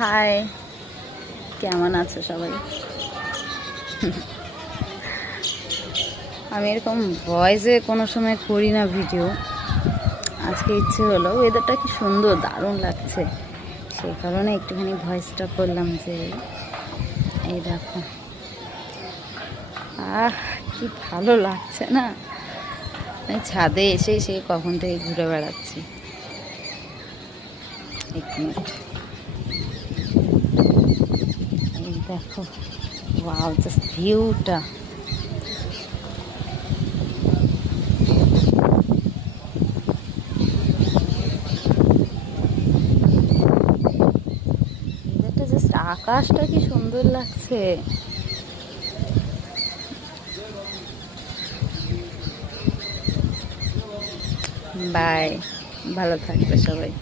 High, কেমন আছো সবাই? আমি এরকম ভয়েসে কোনো সময় করি না ভিডিও। আজকে ইচ্ছে হলো, ওয়েদারটা কি সুন্দর, দারুণ লাগছে, সেই কারণে একটুখানি ভয়েসটা করলাম। যে এই দেখো, কি ভালো লাগছে না, আমি ছাদে এসে সেই কখন থেকে ঘুরে বেড়াচ্ছি। এক মিনিট, এই দেখো, ওয়াও, জাস্ট ভিউটা। এটা জাস্ট আকাশটা কি সুন্দর লাগছে। বাই, ভালো থাকবে সবাই।